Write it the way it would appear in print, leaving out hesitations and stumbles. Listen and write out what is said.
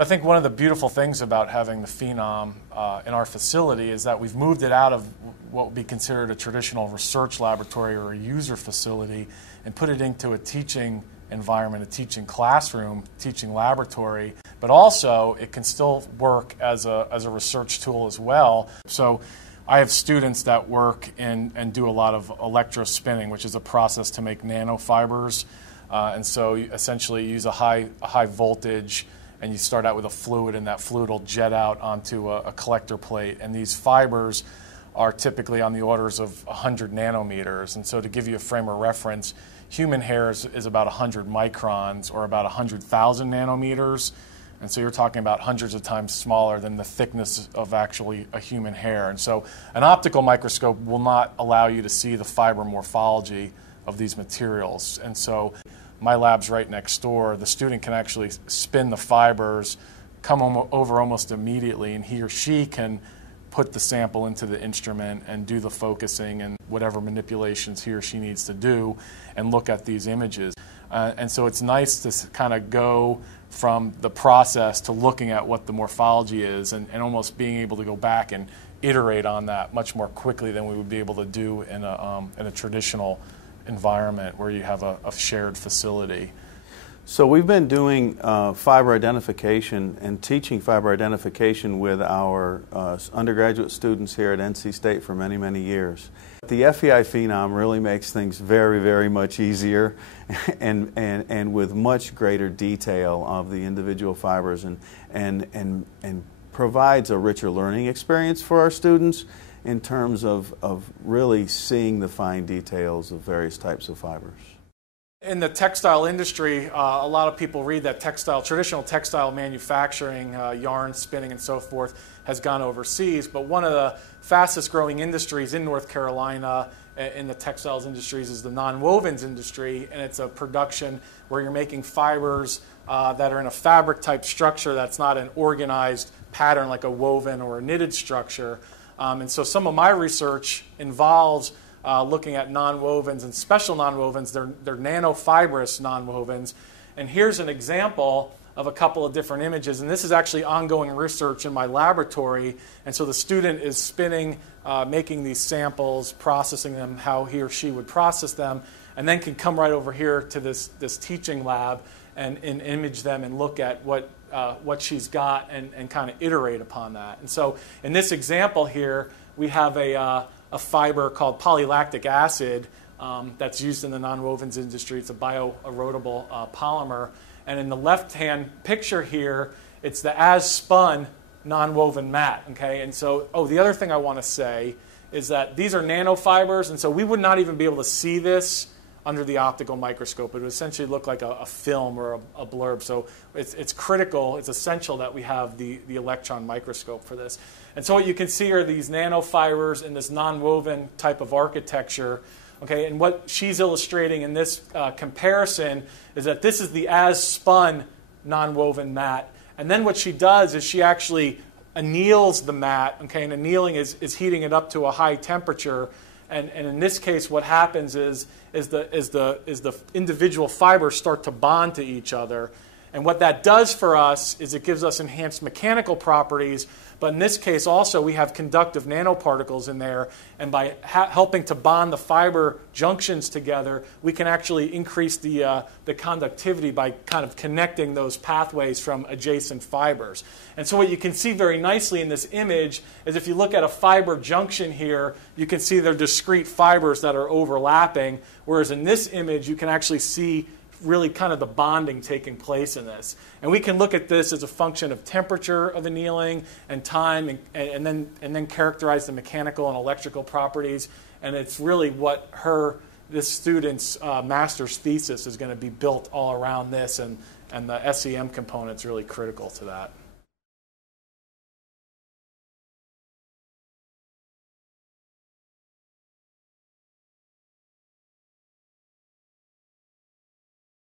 I think one of the beautiful things about having the Phenom in our facility is that we've moved it out of what would be considered a traditional research laboratory or a user facility and put it into a teaching environment, a teaching classroom, teaching laboratory, but also it can still work as a research tool as well. So I have students that work and do a lot of electrospinning, which is a process to make nanofibers. And so you essentially use a high voltage, and you start out with a fluid, and that fluid will jet out onto a collector plate. And these fibers are typically on the orders of 100 nanometers. And so to give you a frame of reference, human hair is about 100 microns, or about 100,000 nanometers. And so you're talking about hundreds of times smaller than the thickness of actually a human hair. And so an optical microscope will not allow you to see the fiber morphology of these materials. And so my lab's right next door. The student can actually spin the fibers, come over almost immediately, and he or she can put the sample into the instrument and do the focusing and whatever manipulations he or she needs to do and look at these images. And so it's nice to kind of go from the process to looking at what the morphology is and almost being able to go back and iterate on that much more quickly than we would be able to do in a traditional environment where you have a shared facility. So we've been doing fiber identification and teaching fiber identification with our undergraduate students here at NC State for many, many years. The FEI Phenom really makes things very, very much easier and with much greater detail of the individual fibers and provides a richer learning experience for our students in terms of really seeing the fine details of various types of fibers. In the textile industry, a lot of people read that traditional textile manufacturing, yarn spinning and so forth, has gone overseas. But one of the fastest growing industries in North Carolina in the textiles industries is the nonwovens industry, and it's a production where you're making fibers that are in a fabric type structure that's not an organized pattern like a woven or a knitted structure. And so some of my research involves looking at nonwovens and special nonwovens. They're nanofibrous nonwovens. And here's an example of a couple of different images. And this is actually ongoing research in my laboratory. And so the student is spinning, making these samples, processing them how he or she would process them, and then can come right over here to this teaching lab and image them and look at what she's got and kind of iterate upon that. And so in this example here, we have a fiber called polylactic acid that's used in the nonwovens industry. It's a bioerodible polymer. And in the left-hand picture here, it's the as-spun nonwoven mat. Okay? And so, the other thing I want to say is that these are nanofibers, and so we would not even be able to see this under the optical microscope. It would essentially look like a film or a blurb. So it's critical, it's essential that we have the electron microscope for this. And so what you can see are these nanofibers in this nonwoven type of architecture. Okay, and what she's illustrating in this comparison is that this is the as-spun nonwoven mat. And then what she does is she actually anneals the mat. Okay, and annealing is heating it up to a high temperature. And in this case, what happens is the individual fibers start to bond to each other. And what that does for us is it gives us enhanced mechanical properties. But in this case also, we have conductive nanoparticles in there. And by helping to bond the fiber junctions together, we can actually increase the conductivity by kind of connecting those pathways from adjacent fibers. And so what you can see very nicely in this image is if you look at a fiber junction here, you can see they're discrete fibers that are overlapping. Whereas in this image, you can actually see really kind of the bonding taking place in this. And we can look at this as a function of temperature of annealing and time and then characterize the mechanical and electrical properties. And it's really what this student's master's thesis is going to be built all around this, and the SEM component's really critical to that.